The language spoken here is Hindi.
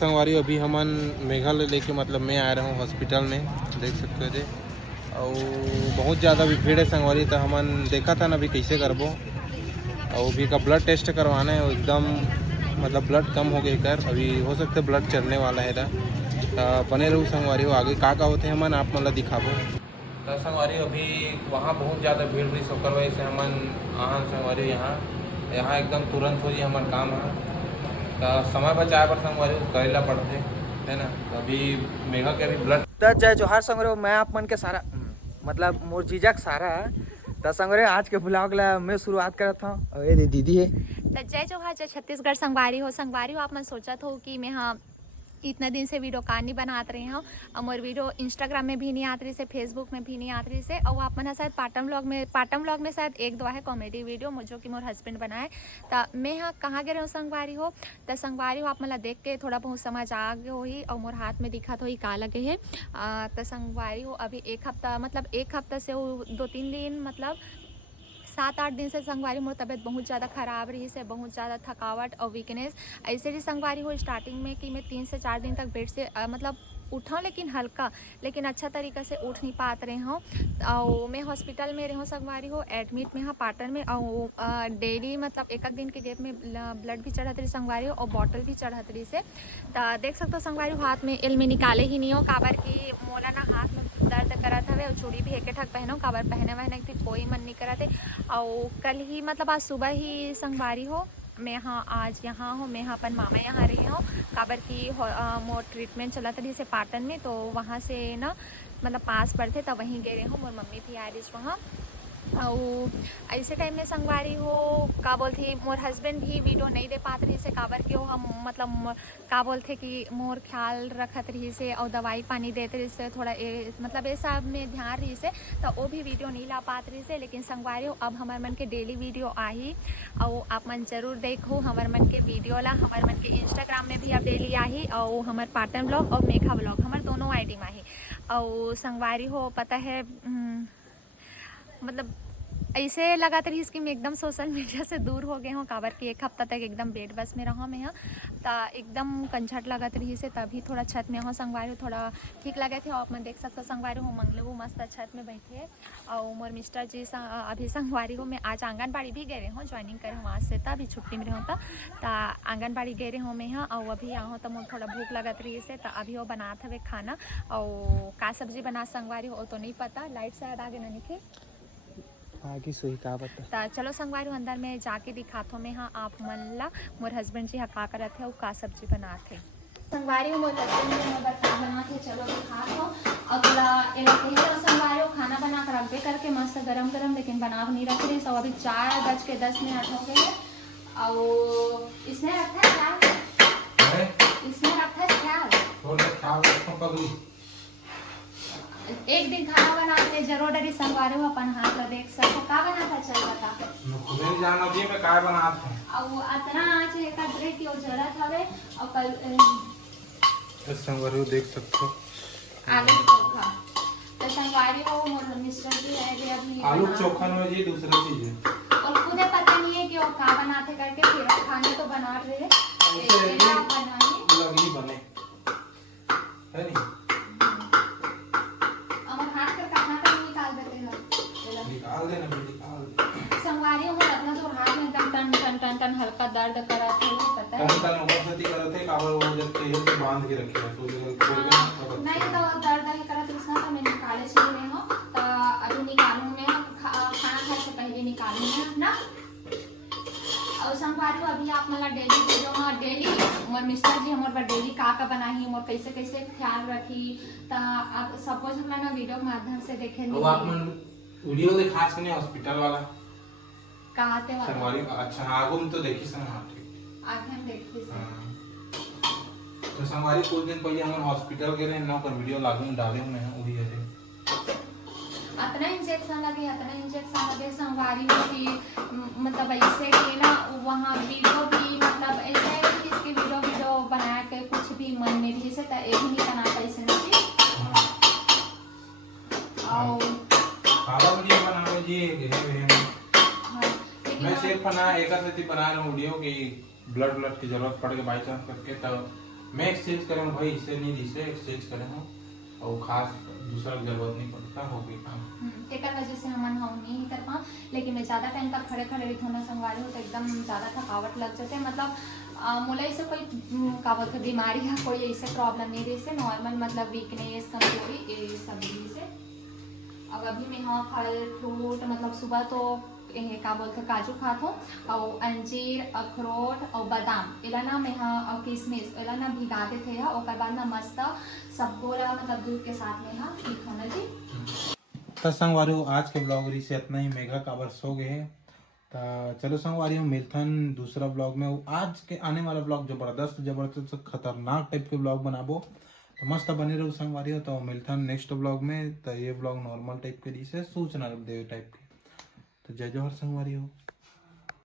संगवारी अभी हमन मेघालय लेके मतलब मैं आ रहा हूँ हॉस्पिटल में, देख सकते थे। और बहुत ज़्यादा भी भीड़ है संगवारी, तो हमन देखा था ना अभी कैसे करबो। और अभी का ब्लड टेस्ट करवाना है, एकदम मतलब ब्लड कम हो गए कर, अभी हो सकता है ब्लड चढ़ने वाला है। बने रहूँ संगवारी हो, आगे का होते हैं हमन आप मतलब दिखाबो। तो संगवारी अभी वहाँ बहुत ज़्यादा भीड़ भी सोकर वजह से हमन आहाँ संगवारी यहाँ एकदम तुरंत हो जी हमार काम है। तो समय बचाए पर संगवारी करेला पड़ते है ना। अभी मेघा के अभी ब्लड तो जय जोहार संगरे, मैं आप मन के सारा मतलब मोर जीजा के सारा तो संगरे आज के ब्लॉग ला मैं शुरुआत करत हूँ। और ये दीदी है तो जय जोहार, जय छत्तीसगढ़। संगवारी हो आप मन सोचत हो कि मैं हाँ इतना दिन से वीडियो का नहीं बनात रही हूँ। और मोर वीडियो इंस्टाग्राम में भी नहीं आत रही से, फेसबुक में भी नहीं आत रही से। और आप मन शायद पाटम व्लॉग में शायद एक दो है कॉमेडी वीडियो जो कि मोर हस्बैंड बनाए। तो मैं हाँ कहाँ गए रहे हूँ संगवारी हो। तो संगवारी हो आप मन देख के थोड़ा बहुत समझ आ गए हो ही। और मोर हाथ में दिखा तो ही का लगे है। तो संगवारी हो अभी एक हफ्ता से 2-3 दिन मतलब 7-8 दिन से संगवारी मोर तबीयत बहुत ज़्यादा ख़राब रही से, बहुत ज़्यादा थकावट और वीकनेस ऐसे ही संगवारी हो स्टार्टिंग में कि मैं 3 से 4 दिन तक बेड से मतलब उठा लेकिन हल्का, लेकिन अच्छा तरीक़ा से उठ नहीं पाते रहे हूँ। और मैं हॉस्पिटल में रहूँ संगवारी हो, एडमिट में हाँ पाटन में। और डेली मतलब एक दिन के गैप में ब्लड भी चढ़त रही संगवारी हो और बॉटल भी चढ़त रही से। तो देख सकते हो संगवारी हो हाथ में इल में निकाले ही नहीं हो, काबर की मोला ना हाथ में दर्द करत हवे और चूड़ी भी एक ठक पहनो, काबर पहने वहने की कोई मन नहीं करत है। और कल ही मतलब आज सुबह ही संगवारी हो मैं आज यहाँ हूँ, मैं अपन मामा यहाँ रही हूँ, काबर की मोर ट्रीटमेंट चला था जैसे पाटन में। तो वहाँ से ना मतलब पास पड़ते तब वहीं गए रही हूँ, मोर मम्मी भी आ रही वहाँ। और ऐसे टाइम में संगवारी हो का बोलते मोर हस्बैंड भी वीडियो नहीं दे पाते रही से, काबर कि हम मतलब का बोलते कि मोर ख्याल रखत रही से और दवाई पानी देते रही से, थोड़ा मतलब ये सब में ध्यान रही से, तो वो भी वीडियो नहीं ला पाते रही से। लेकिन संगवारी हो अब हमारे मन के डेली वीडियो आही और आप मन जरूर देखो हमारे मन के वीडियो ला। हमारे मन के इंस्टाग्राम में भी अब डेली आही और हमारे पाटन व्लॉग और मेघा व्लॉग हमारे दोनों ID में आही। और संगवारी हो पता है मतलब ऐसे लगा रही कि मैं एकदम सोशल मीडिया से दूर हो गए हूँ, काबर की एक हफ्ता तक एकदम बेड बस में रहा मैं तो एकदम कंझट लगत रही से। तभी थोड़ा छत में हो संगवारी थोड़ा ठीक लगे थे। और मैं देख सकते हो संगवारी हो मंगले हो मस्त छत में बैठे। और मोर मिस्टर जी अभी संगवारी हो मैं आज आंगनबाड़ी भी गए हूँ, ज्वाइनिंग करे हूँ आज से, अभी छुट्टी में रहूँ तो आंगनबाड़ी गए हूँ मैं यहाँ। और अभी यहाँ तो मोर थोड़ा भूख लगत रही से, तो अभी वो बनाते हुए खाना और का सब्जी बना संगवारी हो तो नहीं पता, लाइट शायद आगे ना निकले आगे सही का बता। तो चलो संगवारी अंदर में जाके दिखाता हूँ मैं हाँ आप मन ला मोर हस्बैंड जी हाँ का करत है और का सब्जी बनाते संगवारी मोर हस्बैंड जी मोर का बनाते चलो दिखाता हूँ। और थोड़ा संगवारी खाना बना कर रखबे करके मस्त गरम गरम, लेकिन बना नहीं रख रही। तो अभी 4:10 हो गए हैं। और इसने रखा है क्या, इसने रखा है क्या एक दिन खाना बनाते जरूर डरी संगवारी हो अपन हाथ ला देख सको का बना था। चल बता खुद जान अभी मैं काय बनात हूं। अब इतना आंच है का ड्रे की जरूरत हवे। और कल संगवारी हो देख सकते हो आलू चोखा। तो संगवारी हो मोर मिस्टर जी है जे अभी आलू चोखा में जी दूसरा चीज है और खुदे पता नहीं है कि वो का बनाते करके, फिर खाने तो बना रहे हैं लगी बने है नहीं। निकाल देना निकाल। संगवारी हो अपना तो हाथ में एकदम टन टन टन टन हल्का दर्द करत है, पता है टन टन उपस्थिति करत है, काबर वो जब तेल पे बांध के रखे है तो नहीं तो दर्द ही करत इसना। तो मैं निकाले चाहिए नहीं हो तो अभी निकालूं मैं खाना खाने से पहले निकालूं मैं ना। और संगवारी अभी आप मला डेली वीडियो में डेली मोर मिस्टर जी हमर पर डेली का बनाही मोर कैसे कैसे ख्याल रखी तो आप सपोज हम ना वीडियो के माध्यम से देखे तो आप मन वीडियो दे खास करने हॉस्पिटल वाला कहते वाला संगवारी अच्छा आगुम तो देखी सन हां ठीक आगे हम देखते से। तो संगवारी कुछ दिन पहले हम हॉस्पिटल गए ना पर वीडियो लागू डाले मैं वही है इतना इंजेक्शन लगे संगवारी की मतलब ऐसे कि ना वहाँ वीडियो भी मतलब ऐसे है कि इसकी वीडियो बना के कुछ भी मन में भी से एक ही नहीं बनाता ऐसे नहीं। और खावा वीडियो बनावे जी मैं सिर्फ ना एक बना रहा हूँ वीडियो की ब्लड की जरूरत पड़ के बाई चांस करके तब मैं एक्सचेंज करें भाई, इससे नहीं दिसे एक्सचेंज करें हो और खास दूसरा जरूरत नहीं पड़ता, हो गई काम। एकर वजह से हमन हम नहीं कर पाऊँ, लेकिन मैं ज़्यादा टाइम तक खड़े खड़े रही संगवारी हो तो एकदम ज़्यादा थकावट लग जाते, मतलब मोला ऐसे कोई का बोलते बीमारी है, कोई ऐसे प्रॉब्लम नहीं रही से, नॉर्मल मतलब वीकनेस कमजोरी ये सब से। अब अभी मैं हाँ फल फ्रूट मतलब सुबह तो का बोलते काजू खात हूँ और अंजीर अखरोट और बादाम एला ना मैं हाँ और किशमिश एला ना भिगा देते हैं, और बाद ना मस्त सबको मतलब दूध के साथ में हाँ ठीक होना जी। तो संगवारी आज के ब्लॉग से इतना ही, मेघा काबर सो गए हैं। तो चलो संगवारी मिलथन दूसरा ब्लॉग में। आज के आने वाला ब्लॉग जबरदस्त खतरनाक टाइप के ब्लॉग बनाबो, तो मस्त बने रहो संगवारी हो। तो मिलथन नेक्स्ट ब्लॉग में। तो ये ब्लॉग नॉर्मल टाइप के से सूचना दे टाइप के। तो जय जोहर संगवारी हो।